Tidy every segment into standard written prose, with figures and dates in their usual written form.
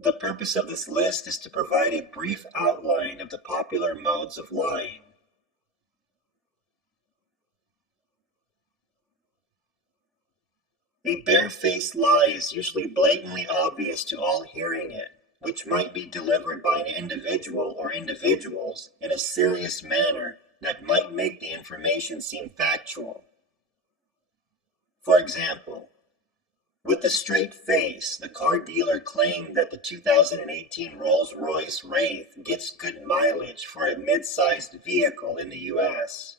The purpose of this list is to provide a brief outline of the popular modes of lying. A barefaced lie is usually blatantly obvious to all hearing it, which might be delivered by an individual or individuals in a serious manner that might make the information seem factual. For example, with a straight face, the car dealer claimed that the 2018 Rolls-Royce Wraith gets good mileage for a mid-sized vehicle in the US.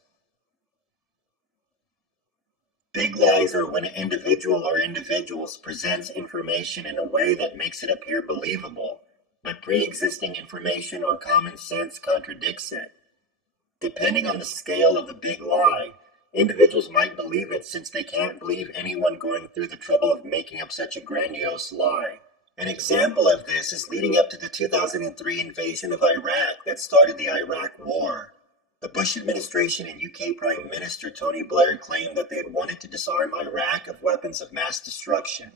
Big lies are when an individual or individuals presents information in a way that makes it appear believable, but pre-existing information or common sense contradicts it. Depending on the scale of the big lie, individuals might believe it since they can't believe anyone going through the trouble of making up such a grandiose lie. An example of this is leading up to the 2003 invasion of Iraq that started the Iraq War. The Bush administration and UK Prime Minister Tony Blair claimed that they had wanted to disarm Iraq of weapons of mass destruction.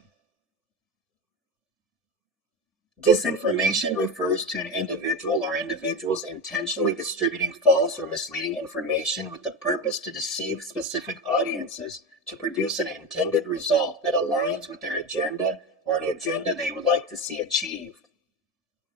Disinformation refers to an individual or individuals intentionally distributing false or misleading information with the purpose to deceive specific audiences to produce an intended result that aligns with their agenda or an agenda they would like to see achieved.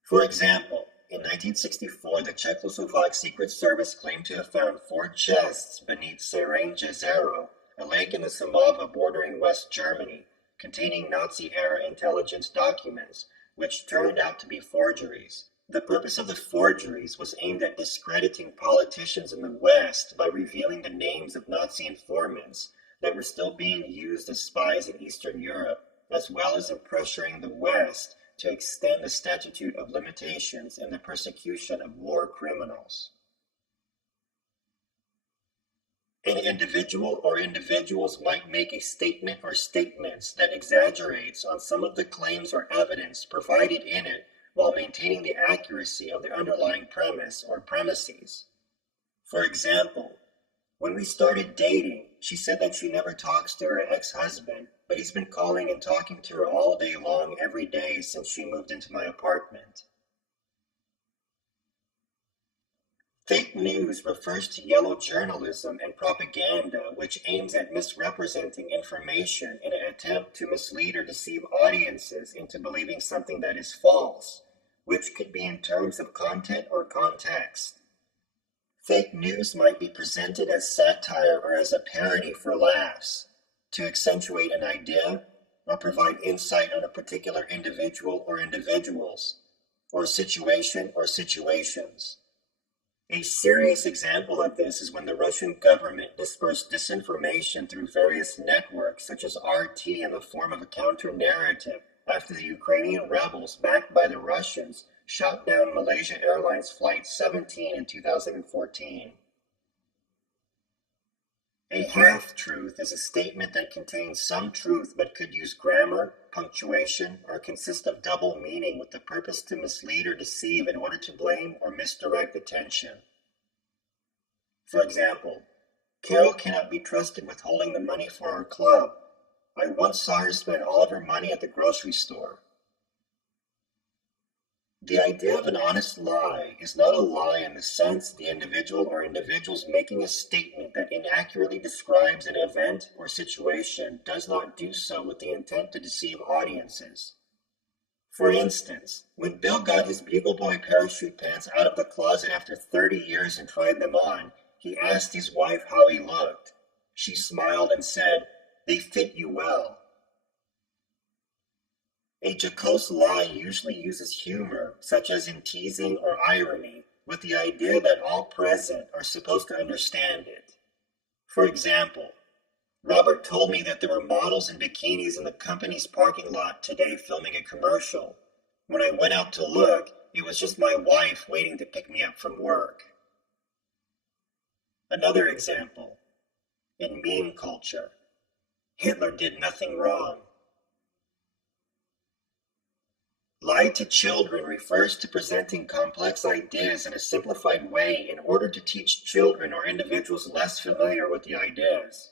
For example, in 1964, the Czechoslovak Secret Service claimed to have found 4 chests beneath Serene Jezero, a lake in the Samava bordering West Germany, containing Nazi-era intelligence documents, which turned out to be forgeries. The purpose of the forgeries was aimed at discrediting politicians in the West by revealing the names of Nazi informants that were still being used as spies in Eastern Europe, as well as in pressuring the West to extend the statute of limitations in the persecution of war criminals. An individual or individuals might make a statement or statements that exaggerates on some of the claims or evidence provided in it while maintaining the accuracy of the underlying premise or premises. For example, when we started dating, she said that she never talks to her ex-husband, but he's been calling and talking to her all day long every day since she moved into my apartment. Fake news refers to yellow journalism and propaganda which aims at misrepresenting information in an attempt to mislead or deceive audiences into believing something that is false, which could be in terms of content or context. Fake news might be presented as satire or as a parody for laughs, to accentuate an idea or provide insight on a particular individual or individuals, or a situation or situations. A serious example of this is when the Russian government dispersed disinformation through various networks such as RT in the form of a counter-narrative after the Ukrainian rebels, backed by the Russians, shot down Malaysia Airlines Flight 17 in 2014. A half-truth is a statement that contains some truth but could use grammar, punctuation, or consist of double meaning with the purpose to mislead or deceive in order to blame or misdirect attention. For example, Carol cannot be trusted with holding the money for her club. I once saw her spend all of her money at the grocery store. The idea of an honest lie is not a lie in the sense the individual or individuals making a statement that inaccurately describes an event or situation does not do so with the intent to deceive audiences. For instance, when Bill got his Bugle Boy parachute pants out of the closet after 30 years and tried them on, he asked his wife how he looked. She smiled and said, "They fit you well." A jocose lie usually uses humor, such as in teasing or irony, with the idea that all present are supposed to understand it. For example, Robert told me that there were models in bikinis in the company's parking lot today filming a commercial. When I went out to look, it was just my wife waiting to pick me up from work. Another example, in meme culture, Hitler did nothing wrong. Lie to children refers to presenting complex ideas in a simplified way in order to teach children or individuals less familiar with the ideas.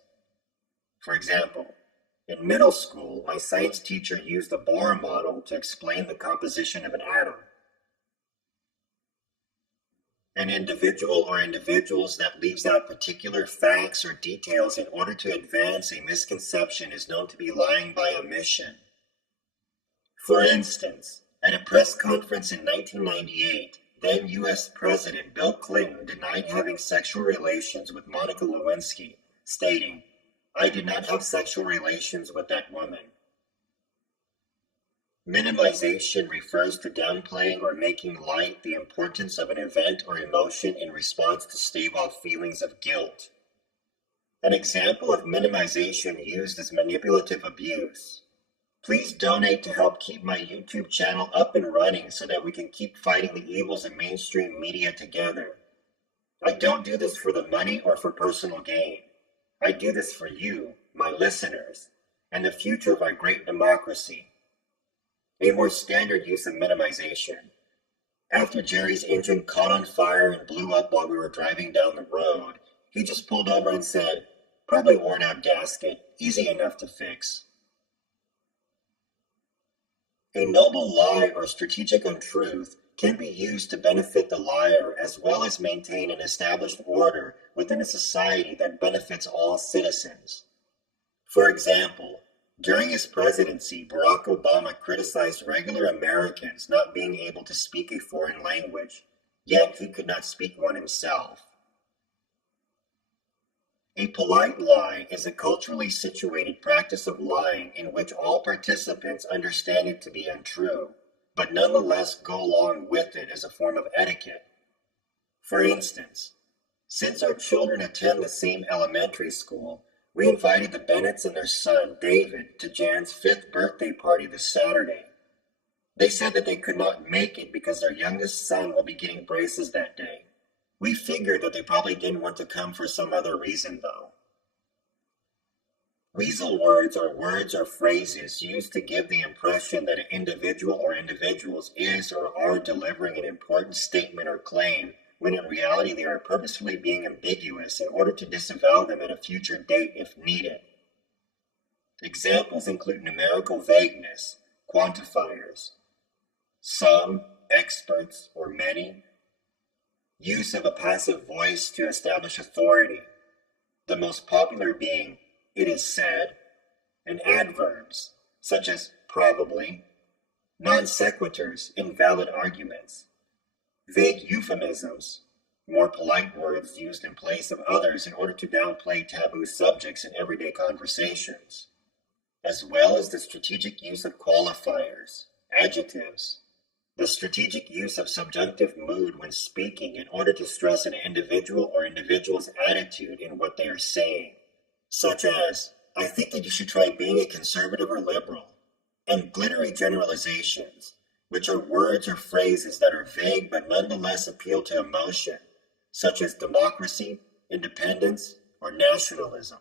For example, in middle school, my science teacher used the Bohr model to explain the composition of an atom. An individual or individuals that leaves out particular facts or details in order to advance a misconception is known to be lying by omission. For instance, at a press conference in 1998, then U.S. President Bill Clinton denied having sexual relations with Monica Lewinsky, stating, "I did not have sexual relations with that woman." Minimization refers to downplaying or making light the importance of an event or emotion in response to stave off feelings of guilt. An example of minimization used is manipulative abuse. Please donate to help keep my YouTube channel up and running so that we can keep fighting the evils of mainstream media together. I don't do this for the money or for personal gain. I do this for you, my listeners, and the future of our great democracy. A more standard use of minimization. After Jerry's engine caught on fire and blew up while we were driving down the road, he just pulled over and said, "Probably worn out gasket, easy enough to fix." A noble lie or strategic untruth can be used to benefit the liar as well as maintain an established order within a society that benefits all citizens. For example, during his presidency, Barack Obama criticized regular Americans not being able to speak a foreign language, yet he could not speak one himself. A polite lie is a culturally situated practice of lying in which all participants understand it to be untrue, but nonetheless go along with it as a form of etiquette. For instance, since our children attend the same elementary school, we invited the Bennetts and their son, David, to Jan's 5th birthday party this Saturday. They said that they could not make it because their youngest son will be getting braces that day. We figured that they probably didn't want to come for some other reason, though. Weasel words or phrases used to give the impression that an individual or individuals is or are delivering an important statement or claim, when in reality they are purposefully being ambiguous in order to disavow them at a future date if needed. Examples include numerical vagueness, quantifiers, some, experts, or many, use of a passive voice to establish authority, the most popular being "it is said," and adverbs, such as probably, non sequiturs, invalid arguments, vague euphemisms, more polite words used in place of others in order to downplay taboo subjects in everyday conversations, as well as the strategic use of qualifiers, adjectives, the strategic use of subjunctive mood when speaking in order to stress an individual or individual's attitude in what they are saying, such as, "I think that you should try being a conservative or liberal," and glittery generalizations, which are words or phrases that are vague but nonetheless appeal to emotion, such as democracy, independence, or nationalism.